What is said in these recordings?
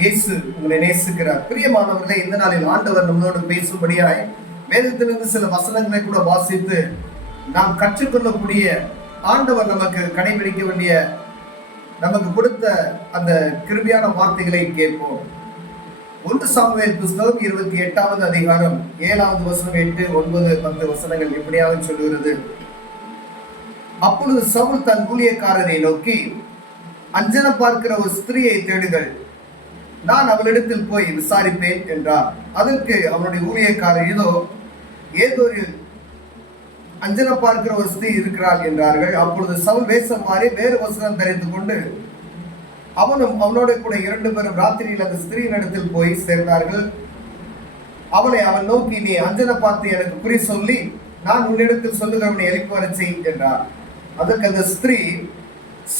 இயேசு உங்களை நேசிக்கிறார். பிரியமானவர்களே, இந்த நாளில் ஆண்டவர் நம்மளோடு பேசும்படியாய் வேதத்திலிருந்து சில வசனங்களை கூட வாசித்து நாம் கற்றுக்கொள்ளக்கூடிய, ஆண்டவர் நமக்கு கடைபிடிக்க வேண்டிய, நமக்கு கொடுத்த அந்த கிருபையான வார்த்தைகளை கேட்போம். 1 சாமுவேல் புஸ்தகம் 28வது அதிகாரம் 7வது வசனம், 8, 9, 10 வசனங்கள் இப்படியாக சொல்லுகிறது. அப்பொழுது சவுல் தன் ஊழியக்காரரை நோக்கி, அஞ்சனம் பார்க்கிற ஒரு ஸ்திரியை தேடுங்கள், நான் அவளிடத்தில் போய் விசாரிப்பேன் என்றார். அதற்கு அவனுடைய ஊழியக்காரர், ஏதோ ஒரு அஞ்சனம் பார்க்கிற ஒரு ஸ்திரீ இருக்கிறாள் என்றார்கள். அப்பொழுது சவுல் வேஷம் மாறி வேறு வஸ்திரம் தரித்துக் கொண்டு அவனும் அவனோட கூட 2 பேரும் ராத்திரியில் அந்த ஸ்திரீயின் இடத்தில் போய் சேர்ந்தார்கள். அவளை அவன் நோக்கி, நீ அஞ்சனம் பார்த்து எனக்கு குறி சொல்லி நான் உன்னிடத்தில் சொல்லுகிறவனை எழுப்பி வரச் செய் என்றார். அதற்கு அந்த ஸ்திரீ,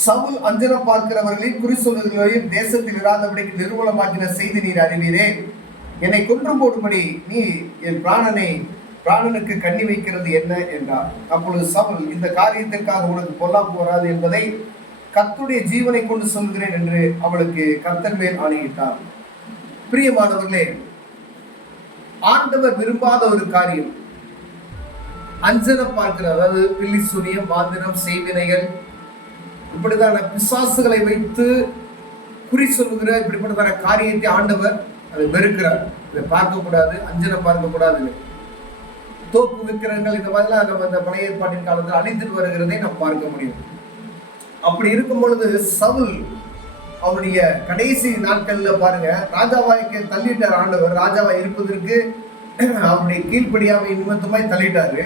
சவுல் அஞ்சனம் பார்க்கிறவர்களின் குறி சொல்லுகிறவர்களையும் தேசத்தில் இராதபடிக்கு நிர்மூலமாக்கின செய்தி நீர் அறிவீரே. என்னை கொன்று போடும்படி நீ என் பிராணனுக்கு கண்ணி வைக்கிறது என்ன என்றார். அப்பொழுது சவுல், இந்த காரியத்திற்காக உனக்கு பொல்லாப்பு வராது என்பதை கர்த்தருடைய ஜீவனை கொண்டு சொல்கிறேன் என்று அவளுக்கு கர்த்தர் மேல் ஆணையிட்டார். பிரியமானவர்களே, ஆண்டவர் விரும்பாத ஒரு காரியம் அஞ்சனம் பார்க்கிற, அதாவது பில்லி சூனியம், மாந்திரம், செய்வினைகள், இப்படித்தான பிசாசுகளை வைத்து குறி சொல்லுகிற இப்படிப்பட்டதான காரியத்தை ஆண்டவர் அதை வெறுக்கிறார். இதை பார்க்கக்கூடாது, அஞ்சனம் பார்க்கக்கூடாது. தோப்பு விக்கிரங்கள், இந்த மாதிரிலாம் நம்ம இந்த பழைய ஏற்பாட்டின் காலத்தில் அழித்துட்டு வருகிறதை நாம் பார்க்க முடியும். அப்படி இருக்கும் பொழுது சவுல் அவனுடைய கடைசி நாட்கள்ல பாருங்க, ராஜாவாய்க்கு தள்ளிட்டார் ஆண்டவர். ராஜாவாய் இருப்பதற்கு அவனுடைய கீழ்ப்படியாமை நிமித்தமாய் தள்ளிட்டாரு.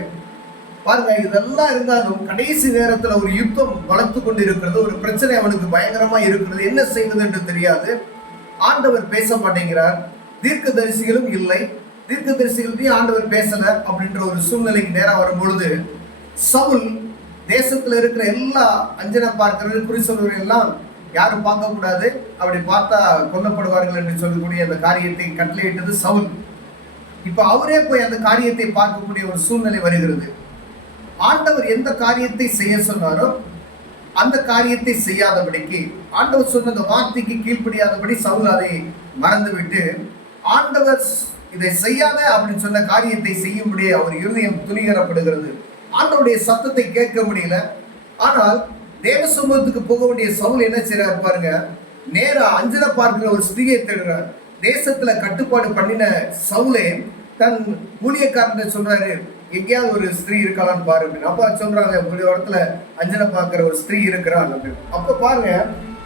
பாருங்க, இதெல்லாம் இருந்தாலும் கடைசி நேரத்துல ஒரு யுத்தம் வளர்த்து கொண்டு இருக்கிறது, ஒரு பிரச்சனை அவனுக்கு பயங்கரமா இருக்கிறது. என்ன செய்வது என்று தெரியாது. ஆண்டவர் பேச மாட்டேங்கிறார், தீர்க்கதரிசிகளும் இல்லை, தீர்க்கதரிசிகள்டையும் ஆண்டவர் பேசல. அப்படின்ற ஒரு சூழ்நிலைக்கு நேரம் வரும் பொழுது சவுல் தேசத்துல இருக்கிற எல்லா அஞ்சனம் பார்க்கிறவர்கள், குறி சொல்வர்கள் எல்லாம் யாரும் பார்க்க கூடாது, அப்படி பார்த்தா கொல்லப்படுவார்கள் என்று சொல்லக்கூடிய அந்த காரியத்தை கட்டளையிட்டது சவுல். இப்ப அவரே போய் அந்த காரியத்தை பார்க்கக்கூடிய ஒரு சூழ்நிலை வருகிறது. ஆண்டவர் எந்த காரியத்தை செய்ய சொன்னாரோ அந்த காரியத்தை செய்யாதபடிக்கு, ஆண்டவர் சொன்ன அந்த வார்த்தைக்கு கீழ்ப்படியாதபடி சவுல் அதை மறந்துவிட்டு, ஆண்டவர் இதை செய்யாத அப்படின்னு சொன்ன காரியத்தை செய்யும்படி அவர் இருதயம் துணிகரப்படுகிறது. ஆண்டவருடைய சத்தத்தை கேட்க முடியல. ஆனால் தேவ சமூகத்துக்கு போக வேண்டிய சவுல் என்ன செய்யறாரு பாருங்க, நேரா அஞ்சனம் பார்க்கிற ஒரு ஸ்திரியை தேடுறார். தேசத்துல கட்டுப்பாடு பண்ணின சவுலே தன் ஊழியக்காரன் சொல்றாரு, எங்கேயாவது ஒரு ஸ்திரீ இருக்கலான்னு பாரு அப்படின்னு. அப்ப சொல்றாங்க, உங்களுடைய இடத்துல அஞ்சனம் பார்க்கிற ஒரு ஸ்திரீ இருக்கிறான் அப்படின்னு. அப்ப பாருங்க,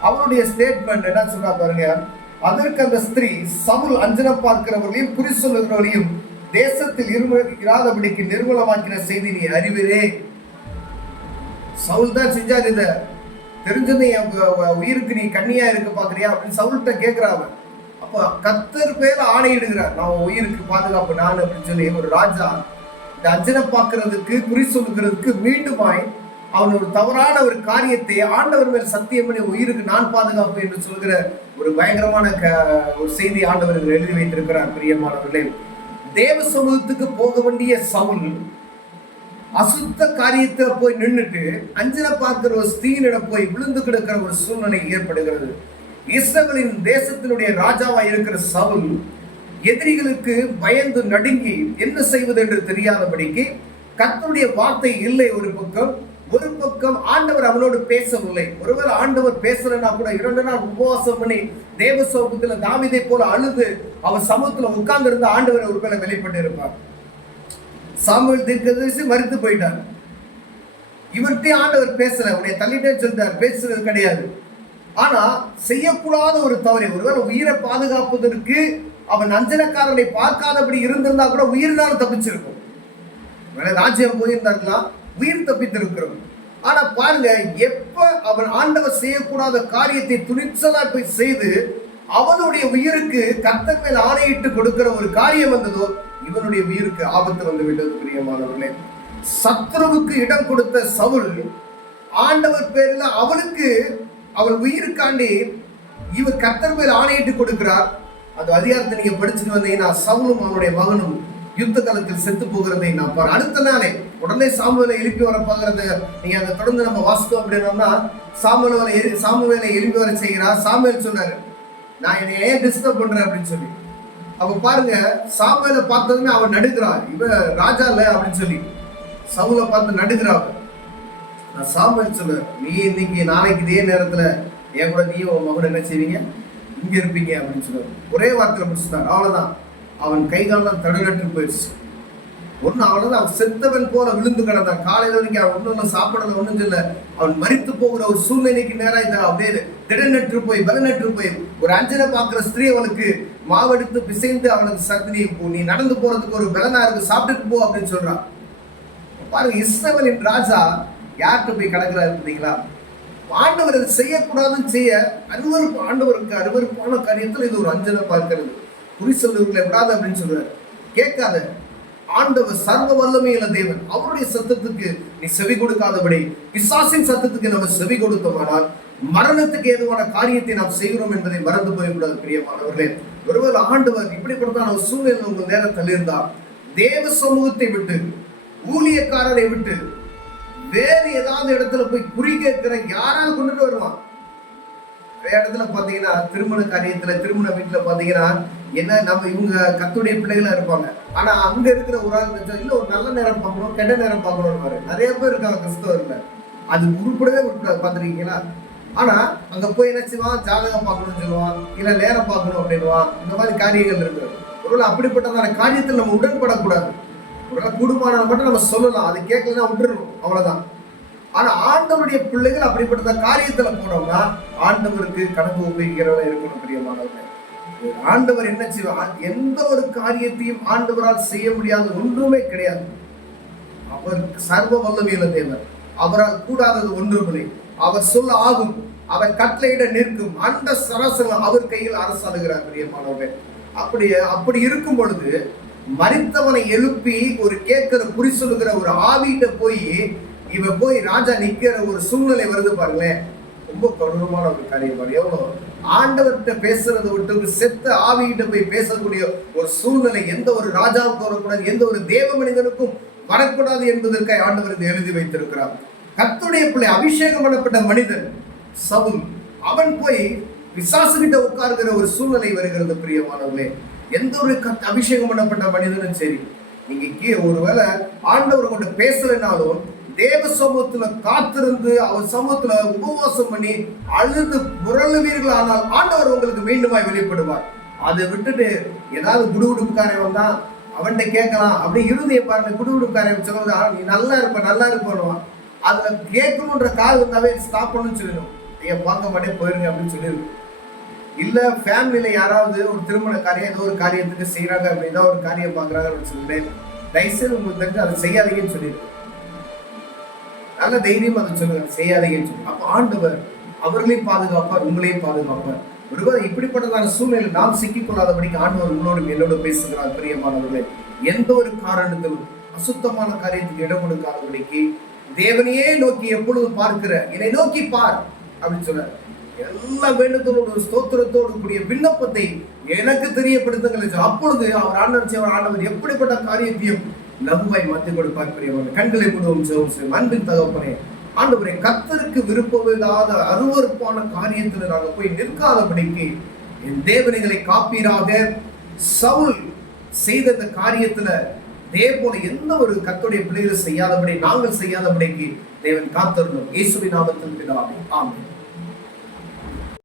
அவருடைய ஸ்டேட்மெண்ட் என்ன சொல்றா பாருங்க. அதற்கு அந்த ஸ்திரீ, சவுல் அஞ்சனம் பார்க்கிறவர்களையும் குறி சொல்லுகிறவர்களையும் தேசத்தில் இராதபடிக்கு நிர்மூலமாக்கின செய்தி நீ அறிவீரே. சவுல் தான் செஞ்சார், இத தெரிஞ்சது உயிருக்கு நீ கண்ணியா இருக்க பாக்குறியா அப்படின்னு சவுல்கிட்ட கேட்கிறாவ. அப்ப கர்த்தர் பேர ஆணையிடுகிறார், நான் உயிருக்கு பாதுகாப்பு நான் அப்படின்னு சொல்லி. ஒரு ராஜா இந்த அஞ்சனம் பார்க்கிறதுக்கு, குறி சொல்லுகிறதுக்கு மீண்டுமாய் அவன் ஒரு தவறான ஒரு காரியத்தை ஆண்டவர் மேல் சத்தியம் பண்ணி உயிருக்கு நான் பாதுகாப்பு என்று சொல்கிற ஒரு பயங்கரமான ஒரு செய்தி ஆண்டவர் எழுதி வைத்திருக்கிறார். பிரியமானவர்களே, தேவ சமூகத்துக்கு போக வேண்டிய சவுல் அசுத்த காரியத்தை போய் நின்றுட்டு அஞ்சனம் பார்க்கிற ஒரு ஸ்திரீயிடம் போய் விழுந்து கிடக்கிற ஒரு சூழ்நிலை ஏற்படுகிறது. இஸ்ரவேலின் தேசத்தினுடைய ராஜாவா இருக்கிற சவுல் எதிரிகளுக்கு பயந்து நடுங்கி என்ன செய்வது என்று தெரியாதபடிக்கு, கர்த்தருடைய வார்த்தை இல்லை ஒரு பக்கம் ஆண்டவர் அவனோடு பேசவில்லை. ஒருவேளை ஆண்டவர் பேசலன்னா கூட 2 நாள் உபவாசம் பண்ணி தேவ சமூகத்துல தாவீதை போல அழுது அவர் சமூகத்துல உட்கார்ந்து இருந்த ஆண்டவர் ஒருவேளை வெளிப்பட்டு இருப்பார். சாமுவேல் தீர்க்கதரிசி மரித்து போயிட்டார். இவர்கிட்ட ஆண்டவர் பேசல, உன்னை தள்ளிட்டேன்னு சொல்லிட்டார், பேசுறது கிடையாது. ஆனா செய்யக்கூடாத ஒரு தவறை, ஒருவேளை உயிரை பாதுகாப்பதற்கு அவன் அஞ்சனக்காரனை பார்க்காதபடி இருந்திருந்தா கூட உயிர்னாலும் தப்பிச்சிருக்கும். ராஜ்யம் போயிருந்தாருக்கலாம், உயிர் தப்பித்திருக்கிறோம். ஆனா பாருங்க, எப்ப அவன் ஆண்டவர் செய்யக்கூடாத காரியத்தை துணிச்சலா போய் செய்து அவனுடைய உயிருக்கு கர்த்தர் மேல் ஆணையிட்டு கொடுக்கிற ஒரு காரியம் வந்ததோ, இவனுடைய உயிருக்கு ஆபத்து வந்து விட்டது. பிரியமானவர்களே, சத்ருவுக்கு இடம் கொடுத்த சவுல் ஆண்டவர் பேரில் அவனுக்கு அவள் உயிருக்காண்டி இவர் கர்த்தர் மேல் ஆணையிட்டு கொடுக்கிறார். அது அதிகாரத்தை நீங்க படிச்சுட்டு வந்தீங்கன்னா சவுலும் அவனுடைய மகனும் யுத்த காலத்தில் செத்து போகிறதை நான் பாரு. அடுத்த நாளே உடனே சாமுவேலை எழுப்பி வர பாக்குறத நீங்க அதை தொடர்ந்து நம்ம வாசித்தோம் அப்படின்னா, சாமுவேலை எழுப்பி வர செய்கிறார். சாமுவேல் சொன்னாரு, நான் என்னை ஏன் டிஸ்டர்ப் பண்றேன் அப்படின்னு சொல்லி. அப்ப பாருங்க, சாமுவேலை பார்த்ததுமே அவன் நடுக்கிறான், இவன் ராஜா இல்ல அப்படின்னு சொல்லி சவுலை பார்த்து நடுக்கிறான். நான் சாமுவேல் சொல்ல, நீ இன்னைக்கு நாளைக்கு இதே நேரத்துல என் கூட நீயும் உன் மகன் என்ன செய்வீங்க, இங்க இருப்பீங்க அப்படின்னு சொல்லுவார். ஒரே வார்த்தையில முடிச்சுட்டார். அவ்வளவுதான். அவன் கை காலம் தடுநட்டு போயிடுச்சு. ஒண்ணு அவ்வளவுதான். அவன் செத்தவன் போல விழுந்து கிடந்தான். காலையில வரைக்கும் அவன் ஒன்னும் சாப்பிடல, ஒண்ணும் சொல்ல. அவன் மரித்து போகிற ஒரு சூழ்நிலைக்கு நேராக அப்படியே திடநற்று போய் பலநற்று போய் ஒரு அஞ்சனை பார்க்கிற ஸ்திரீ அவனுக்கு மாவெடுத்து பிசைந்து அவனுக்கு சத்னி, நீ நடந்து போறதுக்கு ஒரு பலனா இருக்கு, சாப்பிட்டுட்டு போ அப்படின்னு சொல்றான். பாருங்க, இஸ்ரவேலின் ராஜா யார்கிட்ட போய் கிடக்கிறாரு பார்த்தீங்களா? ஆண்டவர் அதை செய்யக்கூடாதுன்னு செய்ய அருவருப்பு, ஆண்டவருக்கு அருவருப்பான காரியத்தில் இது ஒரு அஞ்சனை பார்க்கிறது. குறி சொல்லுவர்களை விடாது அப்படின்னு சொல்றாரு. கேட்காத, ஆண்டவர் சர்வ வல்லமையுள்ள தேவன். அவருடைய சத்தத்துக்கு நீ செவி கொடுக்காதபடி பிசாசின் சத்தத்துக்கு நம்ம செவி கொடுத்தோமானால் மரணத்துக்கு ஏதுவான காரியத்தை நாம் செய்கிறோம் என்பதை மறந்து போய்விடாது பிரியமானவர்களே. ஒருவர் ஆண்டவர் இப்படிப்பட்ட ஒரு சூழ்நிலை உங்கள் நேரம் தள்ளியிருந்தால் தேவ சமூகத்தை விட்டு, ஊழியக்காரரை விட்டு வேறு ஏதாவது இடத்துல போய் குறி கேட்கிற யாராவது கொண்டுட்டு வருவான். நிறைய இடத்துல பாத்தீங்கன்னா திருமண காரியத்துல, திருமண வீட்டுல பாத்தீங்கன்னா என்ன, நம்ம இவங்க கத்துடைய பிள்ளைகளா இருப்பாங்க. ஆனா அங்க இருக்கிற ஒரு ஆள் இல்ல, ஒரு நல்ல நேரம் பார்க்கணும், கெட்ட நேரம் பார்க்கணும். நிறைய பேர் இருக்காங்க கிறிஸ்தவர்ல. அது உருப்படவே உருப்படாது, பாத்துருக்கீங்களா? ஆனா அங்க போய் என்ன செய்வான், ஜாதகம் பார்க்கணும்னு சொல்லுவான், இல்ல நேரம் பார்க்கணும் அப்படின்னுவான். இந்த மாதிரி காரியங்கள் இருக்கு. ஒருவேளை அப்படிப்பட்டதான காரியத்தில் நம்ம உடன்படக்கூடாது. கூடுமானதை மட்டும் நம்ம சொல்லலாம், அது கேட்கலன்னா விட்டுறணும், அவ்வளவுதான். ஆனா ஆண்டவருடைய பிள்ளைகள் அப்படிப்பட்ட காரியத்துல போனோம்னா ஆண்டவருக்கு கணக்கு உபயோகிக்கிறவங்க இருக்கணும் பிரியமானவர்கள். ஆண்டவர் என்ன செய்வார்? எந்த ஒரு காரியத்தையும் ஆண்டவரால் செய்ய முடியாத ஒன்றுமே கிடையாது. அவர் சர்வ வல்லமையுள்ள தேவர். அவரால் கூடாதது ஒன்றுமில்லை. அவர் சொல்ல ஆகும், அவர் கட்டளையிட நிற்கும். அந்த சராசரம் அவர் கையில் அரசாளுகிறார் பிரியமானவர்கள். அப்படி இருக்கும் பொழுது மரித்தவனை எழுப்பி ஒரு கேட்கிற குறி சொல்லுகிற ஒரு ஆவியிட்ட போய் இவன் போய் ராஜா நிக்கிற ஒரு சூழ்நிலை வருது பாருங்களேன். ரொம்ப கொடூரமான ஒரு காரியம். எவ்வளவு ஆண்டவர்கிட்ட பேசுறதை விட்டு செத்த ஆவியிட்ட போய் பேசக்கூடிய ஒரு சூழ்நிலை எந்த ஒரு ராஜாவுக்கு வரக்கூடாது, எந்த ஒரு தேவ மனிதனுக்கும் வரக்கூடாது என்பதற்காக ஆண்டவர் இதை எழுதி வைத்திருக்கிறார். கர்த்தருடைய பிள்ளை, அபிஷேகம் பண்ணப்பட்ட மனிதன் சவுல், அவன் போய் பிசாசுகிட்ட உட்கார்கிற ஒரு சூழ்நிலை வருகிறது பிரியமானவர்களே. எந்த ஒரு அபிஷேகம் பண்ணப்பட்ட மனிதனும் சரி, நீங்க ஒருவேளை ஆண்டவர் கொண்டு பேசலைனாலும் தேவ சமூகத்துல காத்திருந்து அவர் சமூகத்துல உபவாசம் பண்ணி அழுது புரளுவீர்கள், ஆனால் ஆண்டவர் உங்களுக்கு மீண்டுமாய் வெளிப்படுவார். அதை விட்டுட்டு ஏதாவது குடுகுடுப்புக்காரன் வந்தா அவன்கிட்ட கேட்கலாம் அப்படி இருந்தே பாருங்க. குடுகுடுப்புக்காரன் சொல்லுவது நீ நல்லா இருப்பேன், அதுல கேட்கணுன்ற கால் இருந்தாவே ஸ்டாப் பண்ணணும்னு சொல்லணும். நீங்க பார்க்க மாட்டே போயிருங்க அப்படின்னு சொல்லிருக்கு. இல்ல ஃபேமிலியில யாராவது ஒரு திருமண காரியம் ஏதோ ஒரு காரியத்துக்கு செய்யறாங்க அப்படின்னா ஒரு காரியம் பாக்குறாங்கன்னு சொல்லிட்டு தயவுசெய்து உங்களுக்கு தெரிஞ்சு அதை செய்யாதீங்கன்னு சொல்லியிருக்கு. நல்ல தைரியம் அதை சொல்லுங்க, செய்யாதீங்கன்னு சொல்லி. அப்ப ஆண்டவர் அவர்களையும் பாதுகாப்பார், உங்களையும் பாதுகாப்பார். ஒருவேளை இப்படிப்பட்டதான சூழ்நிலை நாம் சிக்கிக்கொள்ளாதபடிக்கு ஆண்டவர் உங்களோடு என்னோட பேசுகிறார் பிரியமானவர்களே. எந்த ஒரு காரணத்திலும் அசுத்தமான காரியத்துக்கு இடம் கொடுக்காதபடிக்கு தேவனையே நோக்கி எப்பொழுது பார்க்கிற என்னை நோக்கி பார் அப்படின்னு சொல்றாரு. எல்லா வேண்டுதலோடு ஸ்தோத்திரத்தோடு கூடிய விண்ணப்பத்தை எனக்கு தெரியப்படுத்துங்கள். அப்பொழுது அவர் ஆண்டவர் எப்படிப்பட்ட காரியத்தையும் லகுவாய் மத்தி கொடுப்பார் பிரியமானவர்களே. கண்களை மூடுவோம், ஜெபம் செய்வோம். அன்பின் தகப்பனே, ஆண்டவரே, கர்த்தருக்கு விருப்பமில்லாத அருவருப்பான காரியத்தில் நாங்கள் போய் நிற்காதபடிக்கு என் தேவனைகளை காப்பீராக. சவுல் செய்த இந்த காரியத்துல இதே போல எந்த ஒரு கர்த்தருடைய பிள்ளைகளை செய்யாதபடி நாங்கள் செய்யாதபடிக்கு தேவன் காத்திருந்தோம். இயேசுவின் நாமத்தில் பிதாவே, ஆமென்.